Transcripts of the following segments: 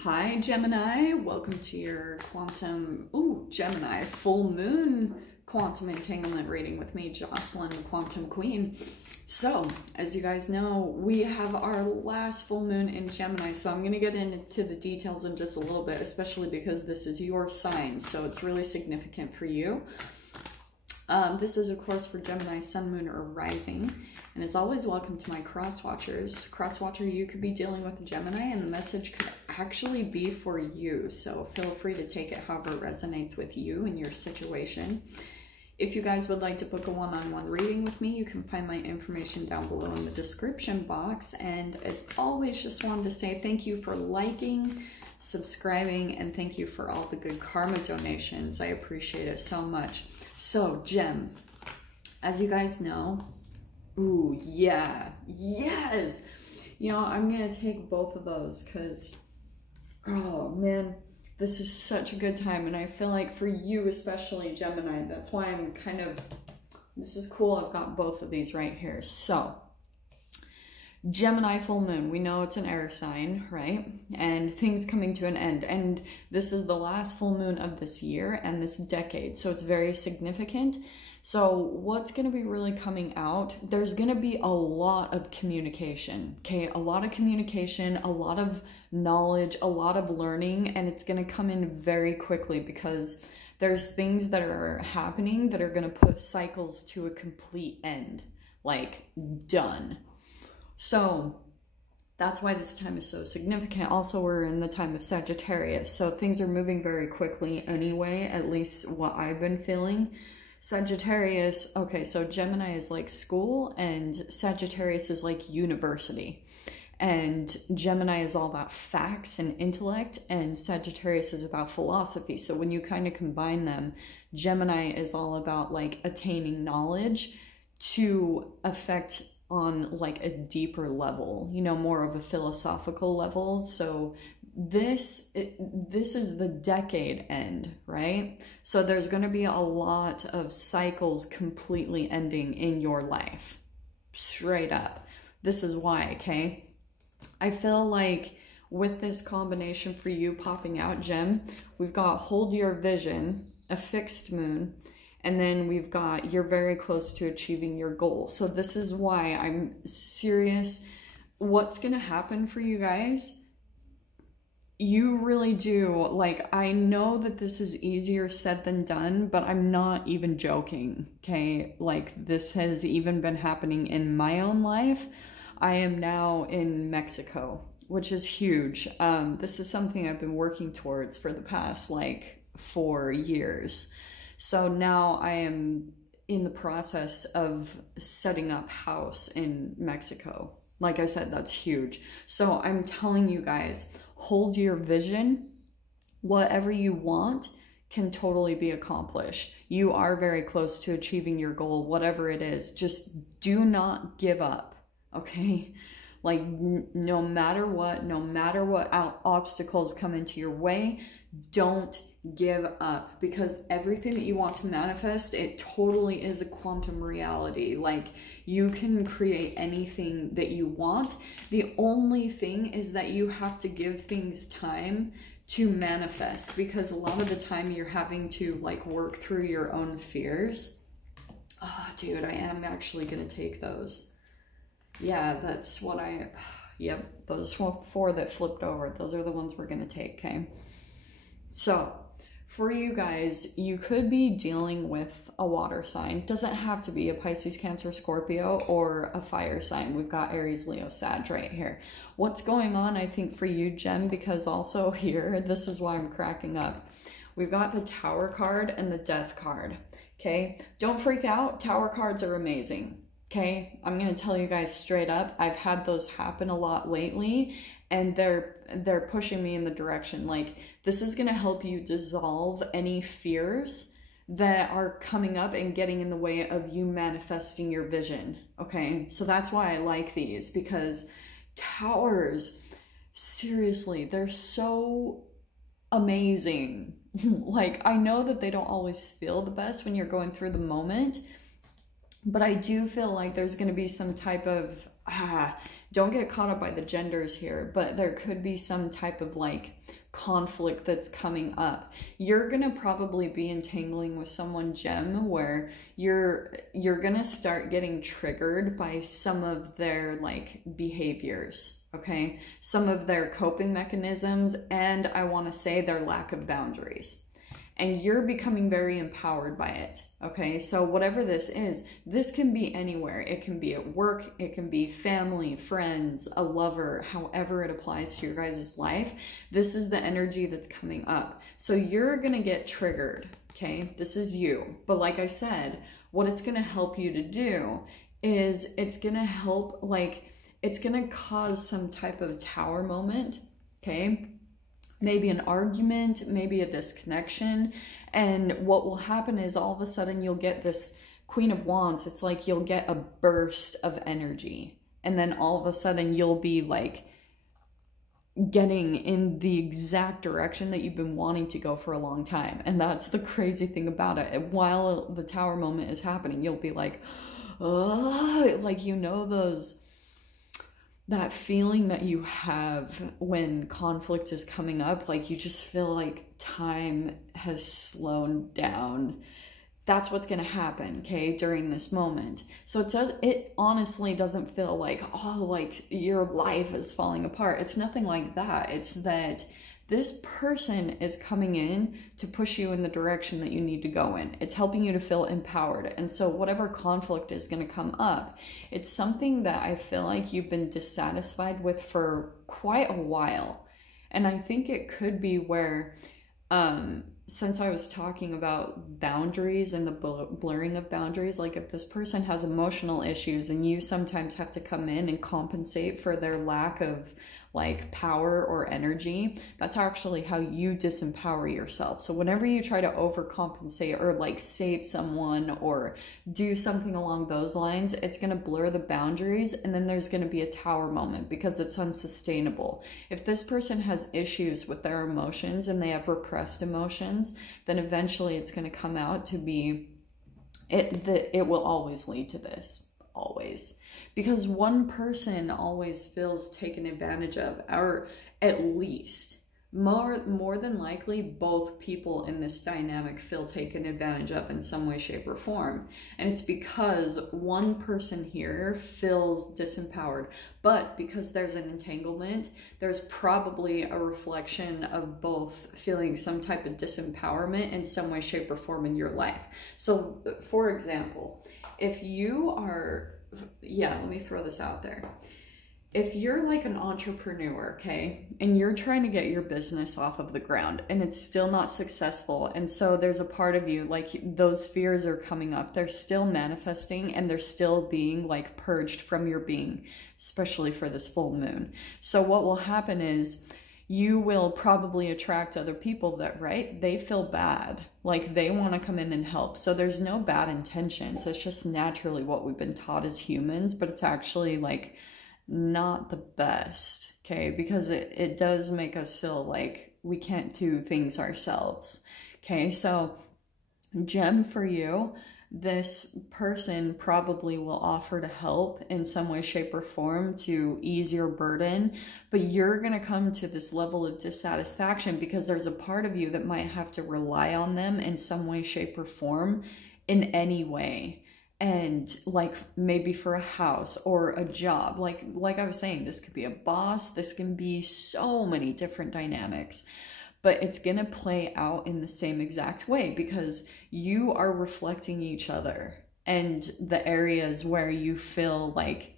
Hi Gemini, welcome to your Gemini full moon quantum entanglement reading with me, Jocelyn, Quantum Queen. So, as you guys know, we have our last full moon in Gemini, so I'm going to get into the details in just a little bit, especially because this is your sign, so it's really significant for you. This is, of course, for Gemini, Sun, Moon, or Rising. And as always, welcome to my cross-watchers. Cross-watcher, you could be dealing with a Gemini, and the message could actually be for you. So feel free to take it however it resonates with you and your situation. If you guys would like to book a one-on-one reading with me, you can find my information down below in the description box. And as always, just wanted to say thank you for liking, subscribing, and thank you for all the good karma donations. I appreciate it so much. So, Gem, as you guys know, ooh, yeah, yes! You know, I'm going to take both of those because, oh man, this is such a good time. And I feel like for you, especially Gemini, that's why I'm kind of, this is cool. I've got both of these right here. So, Gemini full moon, we know it's an air sign, right? And things coming to an end. And this is the last full moon of this year and this decade. So it's very significant. So what's going to be really coming out, there's going to be a lot of communication, okay? A lot of communication, a lot of knowledge, a lot of learning, and it's going to come in very quickly because there's things that are happening that are going to put cycles to a complete end, like done. So that's why this time is so significant. Also, we're in the time of Sagittarius, so things are moving very quickly anyway, at least what I've been feeling. Sagittarius, okay, so Gemini is like school and Sagittarius is like university. And Gemini is all about facts and intellect, and Sagittarius is about philosophy. So when you kind of combine them, Gemini is all about like attaining knowledge to affect on like a deeper level, you know, more of a philosophical level. So this is the decade end, right? So there's going to be a lot of cycles completely ending in your life, straight up. This is why, okay? I feel like with this combination for you popping out, Gem, we've got hold your vision, a fixed moon, and then we've got you're very close to achieving your goal. So this is why I'm serious. What's going to happen for you guys? You really do. Like, I know that this is easier said than done, but I'm not even joking, okay? Like, this has even been happening in my own life. I am now in Mexico, which is huge. This is something I've been working towards for the past, like, 4 years. So now I am in the process of setting up house in Mexico. Like I said, that's huge. So I'm telling you guys, hold your vision. Whatever you want can totally be accomplished. You are very close to achieving your goal, whatever it is. Just do not give up, okay? Like, no matter what obstacles come into your way, don't give up, because everything that you want to manifest, it totally is a quantum reality. Like, you can create anything that you want. The only thing is that you have to give things time to manifest, because a lot of the time you're having to like work through your own fears. Oh, dude, I am actually gonna take those. Yeah, that's what yep, those 4 that flipped over, those are the ones we're gonna take, okay? So for you guys, you could be dealing with a water sign. Doesn't have to be a Pisces, Cancer, Scorpio, or a fire sign. We've got Aries, Leo, Sag right here. What's going on, I think, for you, Gem, because also here, this is why I'm cracking up. We've got the Tower card and the Death card, okay? Don't freak out. Tower cards are amazing, okay? I'm going to tell you guys straight up, I've had those happen a lot lately, and they're pushing me in the direction. Like, this is going to help you dissolve any fears that are coming up and getting in the way of you manifesting your vision, okay? So that's why I like these, because towers, seriously, they're so amazing. Like, I know that they don't always feel the best when you're going through the moment, but I do feel like there's going to be some type of don't get caught up by the genders here, but there could be some type of like conflict that's coming up. You're gonna probably be entangling with someone, Gem, where you're gonna start getting triggered by some of their like behaviors, okay? Some of their coping mechanisms, and I want to say their lack of boundaries. And you're becoming very empowered by it, okay? So whatever this is, this can be anywhere. It can be at work, it can be family, friends, a lover, however it applies to your guys' life. This is the energy that's coming up. So you're gonna get triggered, okay? This is you. But like I said, what it's gonna help you to do is it's gonna help, like, it's gonna cause some type of tower moment, okay? Maybe an argument, maybe a disconnection. And what will happen is all of a sudden you'll get this Queen of Wands. It's like you'll get a burst of energy. And then all of a sudden you'll be like getting in the exact direction that you've been wanting to go for a long time. And that's the crazy thing about it. While the tower moment is happening, you'll be like, oh, like, you know, that feeling that you have when conflict is coming up, like you just feel like time has slowed down. That's what's going to happen, okay, during this moment. So it honestly doesn't feel like, oh, like your life is falling apart. It's nothing like that. It's that this person is coming in to push you in the direction that you need to go in. It's helping you to feel empowered. And so whatever conflict is going to come up, it's something that I feel like you've been dissatisfied with for quite a while. And I think it could be where, since I was talking about boundaries and the blurring of boundaries, like if this person has emotional issues and you sometimes have to come in and compensate for their lack of like power or energy, that's actually how you disempower yourself. So whenever you try to overcompensate or like save someone or do something along those lines, it's going to blur the boundaries, and then there's going to be a tower moment because it's unsustainable. If this person has issues with their emotions and they have repressed emotions, then eventually it's going to come out to be it will always lead to this. Always. Because one person always feels taken advantage of, or at least more than likely both people in this dynamic feel taken advantage of in some way, shape, or form. And it's because one person here feels disempowered, but because there's an entanglement, there's probably a reflection of both feeling some type of disempowerment in some way, shape, or form in your life. So for example, if you are, let me throw this out there. If you're like an entrepreneur, okay, and you're trying to get your business off of the ground and it's still not successful, and so there's a part of you, like those fears are coming up, they're still manifesting and they're still being like purged from your being, especially for this full moon. So what will happen is you will probably attract other people that, right, they feel bad, like they want to come in and help. So there's no bad intentions. It's just naturally what we've been taught as humans, but it's actually like not the best, okay, because it does make us feel like we can't do things ourselves, okay? So Gem, for you, this person probably will offer to help in some way, shape, or form to ease your burden, but you're going to come to this level of dissatisfaction because there's a part of you that might have to rely on them in some way, shape, or form in any way. And like maybe for a house or a job, like I was saying, this could be a boss, this can be so many different dynamics, but it's going to play out in the same exact way because you are reflecting each other and the areas where you feel like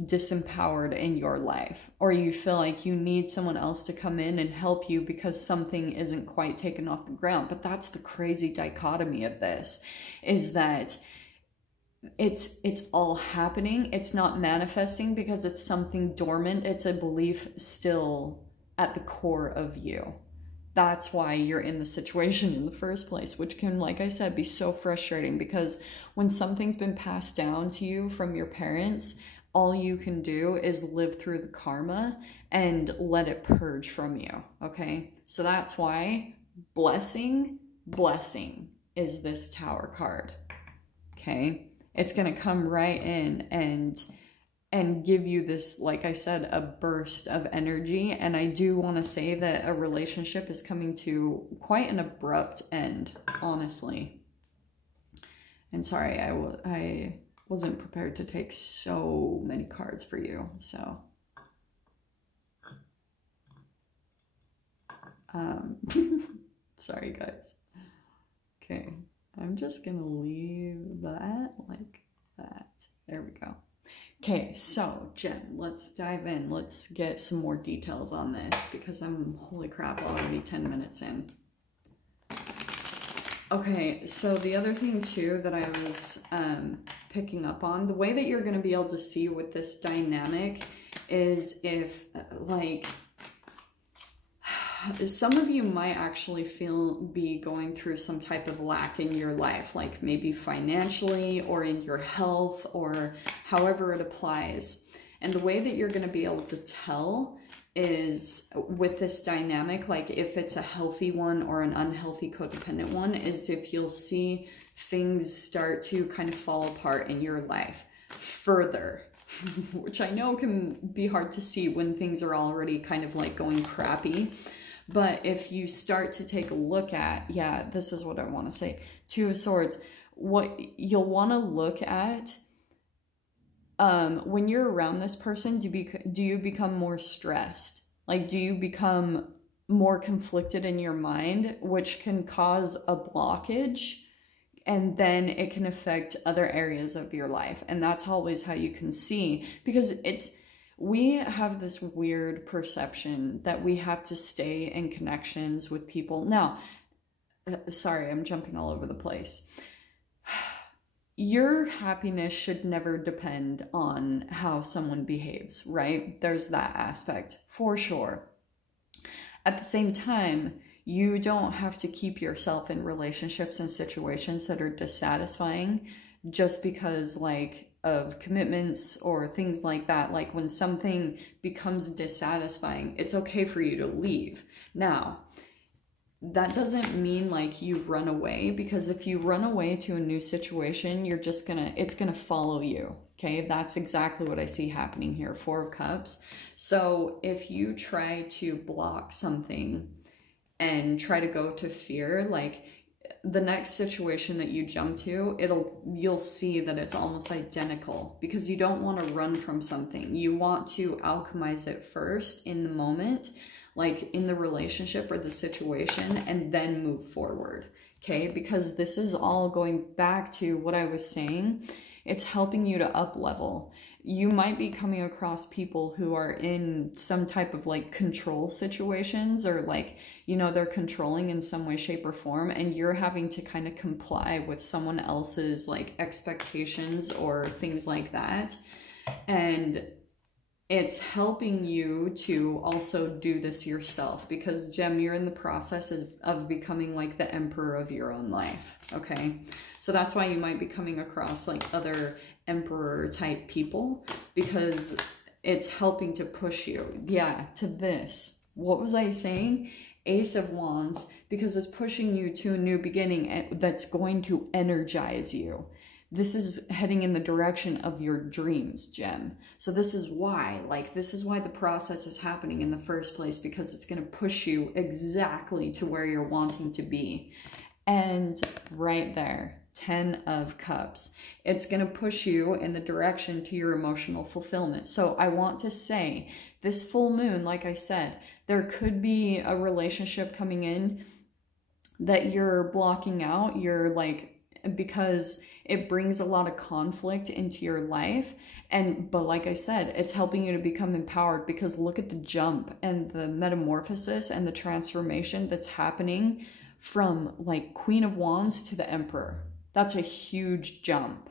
disempowered in your life, or you feel like you need someone else to come in and help you because something isn't quite taken off the ground. But that's the crazy dichotomy of this, is that it's all happening. It's not manifesting because it's something dormant. It's a belief still at the core of you. That's why you're in the situation in the first place, which can, like I said, be so frustrating because when something's been passed down to you from your parents, all you can do is live through the karma and let it purge from you, okay? So that's why blessing is this Tower card, okay? It's going to come right in and and give you this, like I said, a burst of energy. And I do want to say that a relationship is coming to quite an abrupt end, honestly. And sorry, I wasn't prepared to take so many cards for you, so. Sorry, guys. Okay, I'm just gonna leave that like that. There we go. Okay, so Jen, let's dive in. Let's get some more details on this because I'm, holy crap, already 10 minutes in. Okay, so the other thing too that I was picking up on, the way that you're going to be able to see with this dynamic is if, like, some of you might actually be going through some type of lack in your life, like maybe financially or in your health or however it applies. And the way that you're going to be able to tell is with this dynamic, like if it's a healthy one or an unhealthy codependent one, is if you'll see things start to kind of fall apart in your life further, which I know can be hard to see when things are already kind of like going crappy. But if you start to take a look at, yeah, this is what I want to say, Two of Swords, what you'll want to look at when you're around this person, do you become more stressed? Like, do you become more conflicted in your mind, which can cause a blockage, and then it can affect other areas of your life. And that's always how you can see, because we have this weird perception that we have to stay in connections with people. Now, sorry, I'm jumping all over the place. Your happiness should never depend on how someone behaves, right? There's that aspect for sure. At the same time, you don't have to keep yourself in relationships and situations that are dissatisfying just because, like, of commitments or things like that. Like, when something becomes dissatisfying, it's okay for you to leave. Now, that doesn't mean like you run away, because if you run away to a new situation, it's gonna follow you. Okay, that's exactly what I see happening here. Four of Cups. So if you try to block something and try to go to fear, like, the next situation that you jump to, you'll see that it's almost identical, because you don't want to run from something. You want to alchemize it first in the moment, like in the relationship or the situation, and then move forward. Okay, because this is all going back to what I was saying. It's helping you to up level. You might be coming across people who are in some type of like control situations, or like, you know, they're controlling in some way, shape, or form, and you're having to kind of comply with someone else's like expectations or things like that. And it's helping you to also do this yourself, because Gem, you're in the process of becoming like the emperor of your own life. Okay, so that's why you might be coming across like other emperor type people, because it's helping to push you, yeah, to this. What was I saying? Ace of Wands, because it's pushing you to a new beginning that's going to energize you. This is heading in the direction of your dreams, Gem. So this is why, the process is happening in the first place, because it's going to push you exactly to where you're wanting to be. And right there, 10 of Cups. It's going to push you in the direction to your emotional fulfillment. So I want to say, this full moon, like I said, there could be a relationship coming in that you're blocking out. You're like, because it brings a lot of conflict into your life. But like I said, it's helping you to become empowered, because look at the jump and the metamorphosis and the transformation that's happening from like Queen of Wands to the Emperor. That's a huge jump.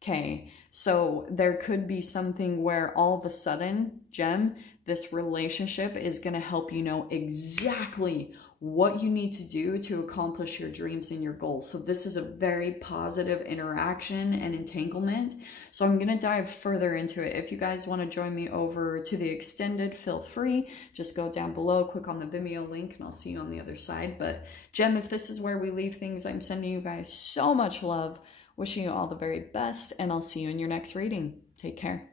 Okay, so there could be something where all of a sudden, Gem, this relationship is going to help you know exactly what you need to do to accomplish your dreams and your goals. So this is a very positive interaction and entanglement. So I'm going to dive further into it. If you guys want to join me over to the extended, feel free. Just go down below, click on the Vimeo link, and I'll see you on the other side. But Gem, if this is where we leave things, I'm sending you guys so much love. Wishing you all the very best, and I'll see you in your next reading. Take care.